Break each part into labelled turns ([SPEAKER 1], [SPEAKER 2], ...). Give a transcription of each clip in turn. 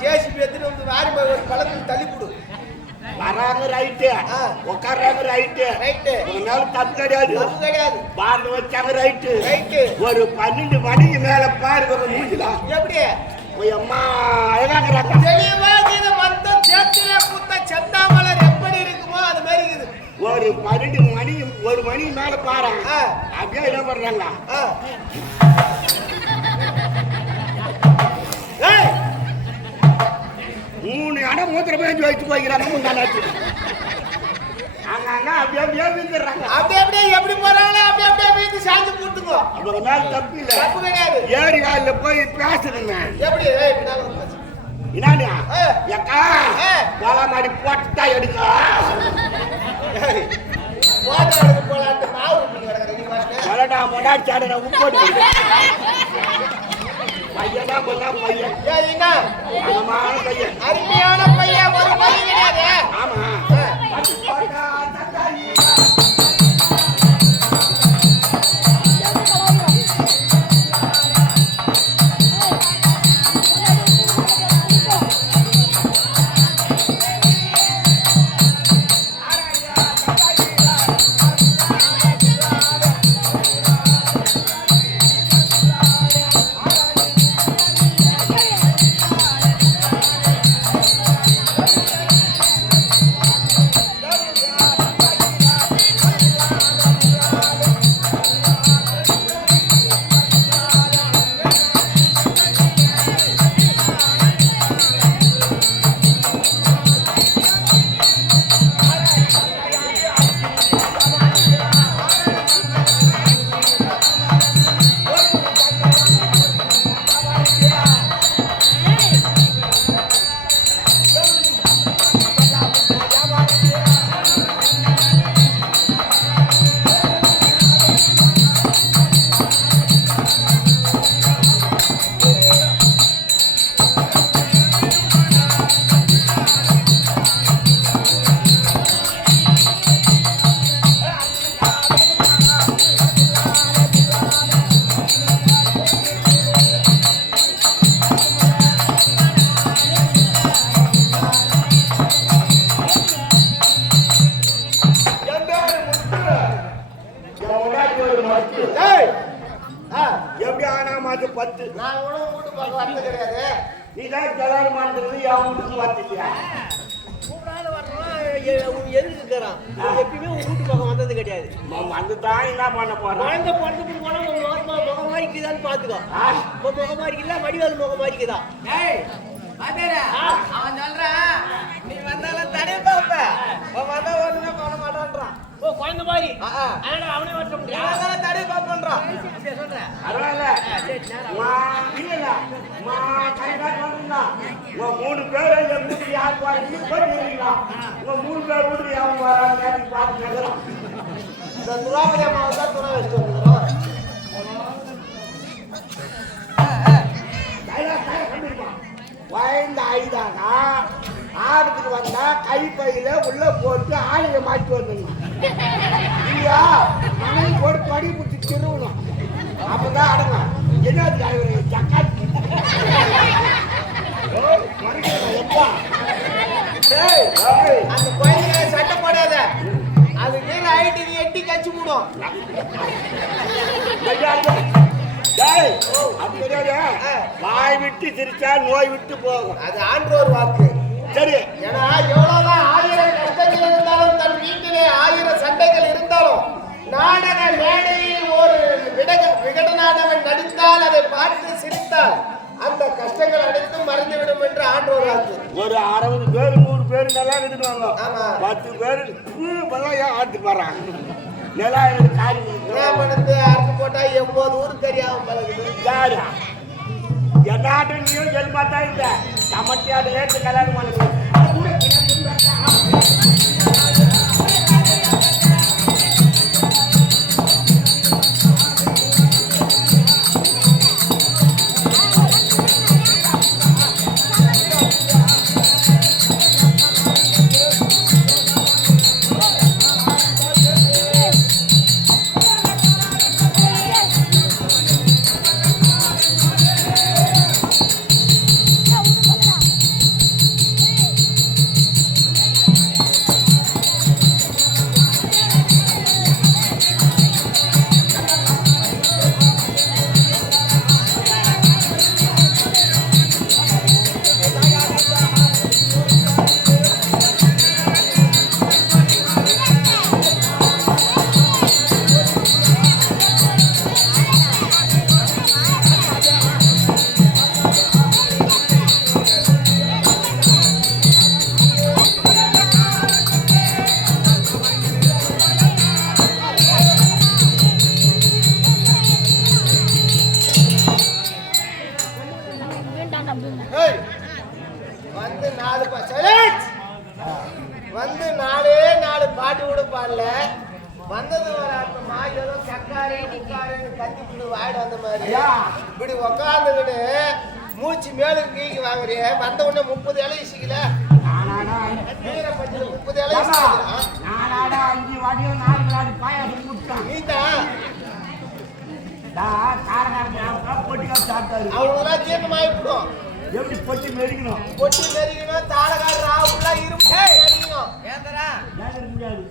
[SPEAKER 1] JCB எடுத்துட்டு வந்து வாரி போய் ஒரு பழத்தில் தள்ளி போடு
[SPEAKER 2] வராங்க ரைட்டு. உட்கார்றாங்க ரைட்டு.
[SPEAKER 1] ரைட்டு.
[SPEAKER 2] உங்க மேல தப்பு கிடையாது.
[SPEAKER 1] தப்பு கிடையாது.
[SPEAKER 2] பாரத வச்சாங்க ரைட்டு.
[SPEAKER 1] ரைட்டு.
[SPEAKER 2] ஒரு பன்னெண்டு மணிக்கு மேல பாருங்க மூஞ்சிலாம்
[SPEAKER 1] எப்படி?
[SPEAKER 2] அம்மா அழகாங்கிறாங்க
[SPEAKER 1] தெளிவா இது மொத்தம் சேத்துல குத்த செந்தாமலர் எப்படி இருக்குமோ அது மாதிரி இருக்குது.
[SPEAKER 2] ஒரு பன்னெண்டு மணி ஒரு மணி மேல பாரு
[SPEAKER 1] ஆ.
[SPEAKER 2] அப்படியே என்ன பண்றாங்க மூணு இடம் மூத்திர பேஞ்சு வச்சு போய்க்கிறாங்க முந்தானாச்சு அங்க அங்க அப்படியே அப்படியே விந்துடுறாங்க
[SPEAKER 1] அப்படியே அப்படியே எப்படி போறாங்களோ அப்படியே அப்படியே வீட்டு சாஞ்சு போட்டுக்கோ
[SPEAKER 2] அவங்க மேல தப்பு இல்ல.
[SPEAKER 1] தப்பு கிடையாது.
[SPEAKER 2] ஏரி காலில் போய் பேசுறேங்க.
[SPEAKER 1] எப்படி? வந்து.
[SPEAKER 2] என்னண்ணா. எக்கா. வேலை மாதிரி போட்டுட்டா எடுக்க.
[SPEAKER 1] ஏய், ஓட்டலுக்கு போலான்ட்டு மாவு விட்டு கிடக்குற நீ பாருங்க.
[SPEAKER 2] வரடா முன்னாடி சாடு உப்போட்டு பையனா பொண்ணா பையன்.
[SPEAKER 1] என்ன?
[SPEAKER 2] அகமான பையன்.
[SPEAKER 1] அருமையான பையன் ஒரு பையன்
[SPEAKER 2] ஆமா.
[SPEAKER 1] நான் உணவு வீட்டு பக்கம் வரது கிடையாது.
[SPEAKER 2] நீ தான் ஜலாறு மாட்டுறது என் வீட்டுக்கு பார்த்துட்டியா
[SPEAKER 3] கூப்பிடாத வரலாம் எப்பயுமே உன் வீட்டு பக்கம் வந்தது கிடையாது.
[SPEAKER 2] வந்து தான் என்ன பண்ண போறான்
[SPEAKER 3] குழந்தை பிறந்ததுக்கு போனா முகமா இருக்குதான்னு பாத்துக்கோ முகம் இல்ல வடிவேல் முகம் இருக்குதா
[SPEAKER 4] அவன் சொல்றான், நீ வந்தாலும்
[SPEAKER 3] ஓ குழந்தை மாதிரி. அதனால அவனே வர
[SPEAKER 4] நீ
[SPEAKER 3] முடியாது
[SPEAKER 4] வந்தாலும் தடை.
[SPEAKER 3] சொல்றேன்.
[SPEAKER 2] பரவாயில்ல.
[SPEAKER 3] நேரம்
[SPEAKER 2] மா கரெக்டா சொல்றீங்களா? உங்க மூணு பேர் எங்க வீட்டுக்கு யார் போறீங்க போயிருக்கீங்களா உங்க மூணு பேர் வீட்டுக்கு யாரும் வராங்க பார்த்து நகரம்
[SPEAKER 1] இந்த துராபதி அம்மாவை தான் துணை வச்சுட்டு வந்துக்கிறோம்
[SPEAKER 2] வயந்த ஐதானா ஆடுறதுக்கு வந்தா கைப்பையில உள்ள போட்டு ஆளுங்க மாட்டி வந்துடணும். இல்லையா? மணல் போட்டு படி பிடிச்சி திருவணும். அப்பதான் அடங்கும். என்ன தலைவர்? சக்காத்தி.
[SPEAKER 1] அந்த குழந்தைங்க சட்டை போடாத. அது ஆயிட்டு நீ எட்டி கச்சி மூடும்.
[SPEAKER 2] வாய் விட்டு சிரிச்சா நோய் விட்டு போகும்.
[SPEAKER 1] அது ஆண்டோர் வாக்கு.
[SPEAKER 2] சரி.
[SPEAKER 1] ஏன்னா எவ்வளவுதான் ஆயிரம் கஷ்டங்கள் இருந்தாலும் தன் வீட்டிலே ஆயிரம் சண்டைகள் இருந்தாலும் நாடக மேடையில் ஒரு விடக விகடனானவன் நடித்தால் அதை பார்த்து சிரித்தால் அந்த கஷ்டங்கள் அனைத்தும் மறைந்துவிடும் என்று ஆண்டோர் வாக்கு
[SPEAKER 2] ஒரு அறுபது பேர் நூறு பேர் நல்லா எடுத்துட்டு. பத்து பேர் ஏன் ஆட்டு போறாங்க நிலா
[SPEAKER 1] அறுத்து போட்டா எவ்வளவு ஊர் தெரியாம பழகுது.
[SPEAKER 2] யாரு? என்னாட்டும் நீயும் ஜென்மாத்தா இல்ல. சமத்தியாடு ஏற்று கல்யாணம் பண்ணுது
[SPEAKER 1] வந்தது ஒரு அர்த்தமா ஏதோ சக்காரி முக்காரின்னு கத்தி புடு வாயிடு வந்த மாதிரி. இப்படி உக்காந்துக்கிட்டு மூச்சு மேலும் கீக்கி வாங்குறிய வந்த உடனே முப்பது இலை இசிக்கல முப்பது இலை
[SPEAKER 2] ஏம்மா,
[SPEAKER 1] இசிக்கலாம்
[SPEAKER 2] நானாடா அஞ்சு வாடியும் நாலு நாலு பாயாசம்
[SPEAKER 4] ஏந்தரா,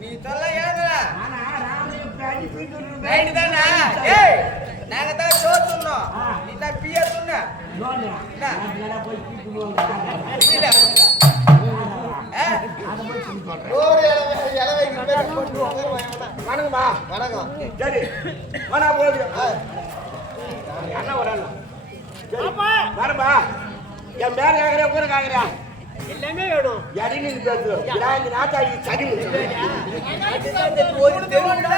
[SPEAKER 4] நீ தொல்லை ஏந்தரா.
[SPEAKER 2] பேடி.
[SPEAKER 4] ரைட்டு தானே? ஏய், நாங்க தான் show சொன்னோம். நீ தான் பிய சொன்ன.
[SPEAKER 2] சொல்லி. வணக்கம்மா.
[SPEAKER 1] வணக்கம்.
[SPEAKER 2] சரி. வேணா போகுது அண்ணா சரி. வரப்பா என் பேர் கேட்கறியா கூட கேட்கறியா
[SPEAKER 3] எல்லாமே வேணும்.
[SPEAKER 2] எடி நீங்க பேசு நான் இந்த நாட்டாளி சரி
[SPEAKER 3] ஒரு தெருவுல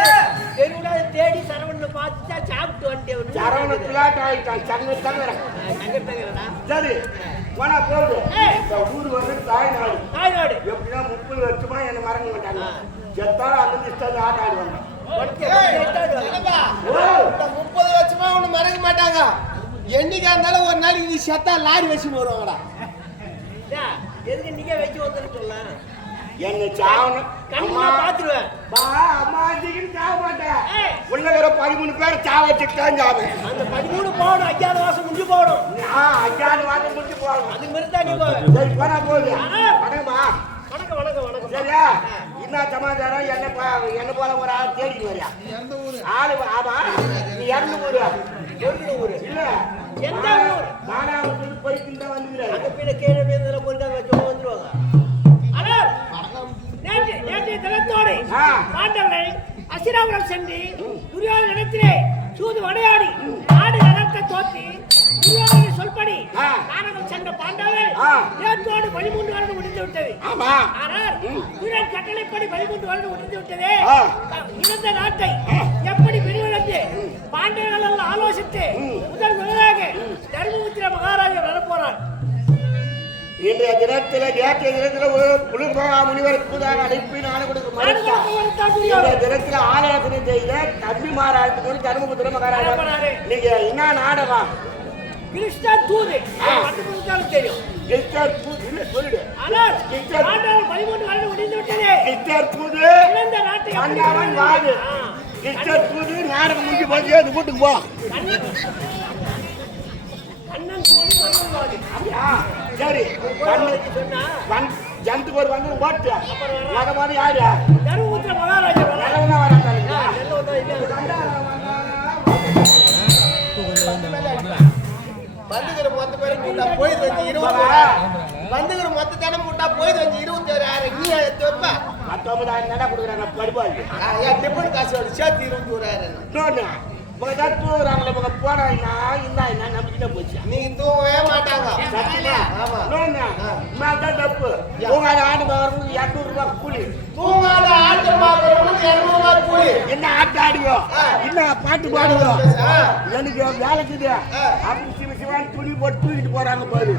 [SPEAKER 3] தெருவுல தேடி சரவணனை பார்த்துட்டா சாப்பிட்டு வந்துட்டேன்
[SPEAKER 2] சரவண பிளாட் ஆயிட்டான். சங்க தங்குறேன்
[SPEAKER 3] தங்கத்தங்கடா
[SPEAKER 2] சரி இந்த ஊர் வந்து தாய்நாடு.
[SPEAKER 3] தாய்நாடு.
[SPEAKER 2] எப்படின்னா முப்பது வருஷமா என்ன மறக்க மாட்டாங்க. செத்தாலும் அந்த ஆட்ட ஆடுவாங்க.
[SPEAKER 1] இந்த முப்பது வருஷமா ஒண்ணு மறக்க மாட்டாங்க. என்னைக்கா இருந்தாலும் ஒரு நாளைக்கு நீ செத்தா லாரி வச்சுன்னு வருவாங்கடா.
[SPEAKER 3] டா, எதுக்கு நீங்க வச்சு வந்துன்னு சொல்லலாம்?
[SPEAKER 2] என்ன சாவணும்?
[SPEAKER 3] கண்ணா பாத்துருவேன்
[SPEAKER 2] பா அம்மா சீக்கிரம் சாவ மாட்டேன். உள்ள இருக்கிற பதிமூணு பேர் சாவ வச்சுக்கிட்டான் சாவேன்.
[SPEAKER 3] அந்த பதிமூணு போகணும் அஞ்சாவது மாசம் முடிஞ்சு போகணும்.
[SPEAKER 2] நான் அஞ்சாறு வாரம் முடிச்சு போகணும்.
[SPEAKER 3] அதுக்கு மாதிரி தான் நீ போவேன்
[SPEAKER 2] சரி போனா போகுது. வணக்கம்மா.
[SPEAKER 3] வணக்கம் வணக்கம் வணக்கம்.
[SPEAKER 2] சரியா? என்ன சமாச்சாரம்? என்ன என்ன போல ஒரு ஆள் தேடிட்டு வரியா? ஆளு ஆமா. நீ இறந்து ஊரு ஊரு? இல்ல.
[SPEAKER 3] எந்த ஊர்?
[SPEAKER 2] தான் வந்துக்கிறாரு.
[SPEAKER 3] அங்க பின்ன கீழே அசிராபுரம் சென்று துரியோதனத்திலே சூது விளையாடி நாடு நகரத்தை தோற்றி. துரியோதனை சொல்படி. நாடகம் சென்ற பாண்டவர்கள்
[SPEAKER 2] ஆ.
[SPEAKER 3] நேற்றோடு பதிமூன்று வருடம் முடிந்து விட்டது. ஆனால் வீரன் கட்டளைப்படி பதிமூன்று வருடம் முடிந்து விட்டதே. இழந்த நாட்டை எப்படி பிரிவெடுத்து பாண்டவர்கள் ஆலோசித்து முதல் முதலாக தர்மபுத்திர மகாராஜா வரப்போறார்.
[SPEAKER 2] இன்றைய தினத்துல நேற்றைய தினத்துல ஒரு புலிமகா முனிவர் புதாக அழைப்பி நாடு கொடுக்க மறுத்தா இன்றைய தினத்துல ஆலோசனை செய்த தம்பி மகாராஜத்துக்கு தர்மபுத்திர மகாராஜா. நீங்க என்ன நாடகம்?
[SPEAKER 3] கிருஷ்ணன் தூது. தெரியும்.
[SPEAKER 2] சொல்லிடு?
[SPEAKER 3] ஆனால் பதிமூன்று வருடம் முடிந்து விட்டது. நாட்டை எப்படி
[SPEAKER 2] மன்னவன் வாது. பூது நாடகம் முடிஞ்சு போச்சு அது வீட்டுக்கு போ. சரி ஜந்துக்கு ஒரு வந்து ஓட்டு மாதிரி யாரு
[SPEAKER 3] மகாராஜா ஒரு இது.
[SPEAKER 1] வந்துக்கிற மொத்த பேரும் கூட்டா வந்து இருபத்தி ஒரு வந்துக்கிற மொத்த ஜனம் கூட்டா போயிட்டு வந்து இருபத்தி ஒரு ஆயிரம் நீ எடுத்து வைப்ப
[SPEAKER 2] பத்தொன்பதாயிரம் தானே கொடுக்குறாங்க
[SPEAKER 1] என் டிஃபன் காசோட சேர்த்து இருபத்தி ஒரு ஆயிரம்
[SPEAKER 2] தான் தூங்குறாங்களே உங்க போறாங்கன்னா இந்த என்ன நம்பிக்கிட்ட போச்சு.
[SPEAKER 1] நீங்க தூங்கவே மாட்டாங்க.
[SPEAKER 2] தான் தப்பு. கூலி.
[SPEAKER 1] தூங்காத கூலி.
[SPEAKER 2] என்ன ஆட்டு ஆடியோ
[SPEAKER 1] ஆ.
[SPEAKER 2] என்ன பாட்டு பாடுவோ. எனக்கு வேலைக்குது சிவ சிவான் துணி போட்டு தூக்கிட்டு போறாங்க பாரு.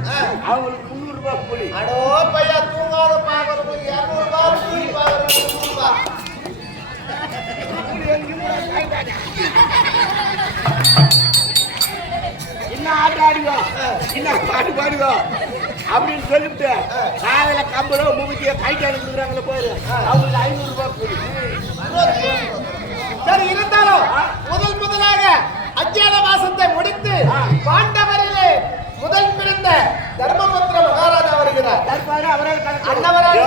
[SPEAKER 2] அவங்களுக்கு முந்நூறு ரூபாய் கூலி.
[SPEAKER 1] அடோ பையா தூங்காத கூலி
[SPEAKER 2] என்ன ஆட்டு ஆடியோ என்ன பாட்டு பாடுவோ அப்படின்னு சொல்லிவிட்டு காலையில கம்பளம் மூக்கிய கைட்டாடு கொடுக்குறாங்களே பாரு. அவங்களுக்கு ஐநூறு ரூபாய் கூலி
[SPEAKER 1] சரி இருந்தாலும் முதல் முதலாக அஜ்ஞான வாசத்தை முடித்து. பாண்டவரிலே முதல் பிறந்த தர்மபுத்திர மகாராஜா வருகிறார். அன்னவராக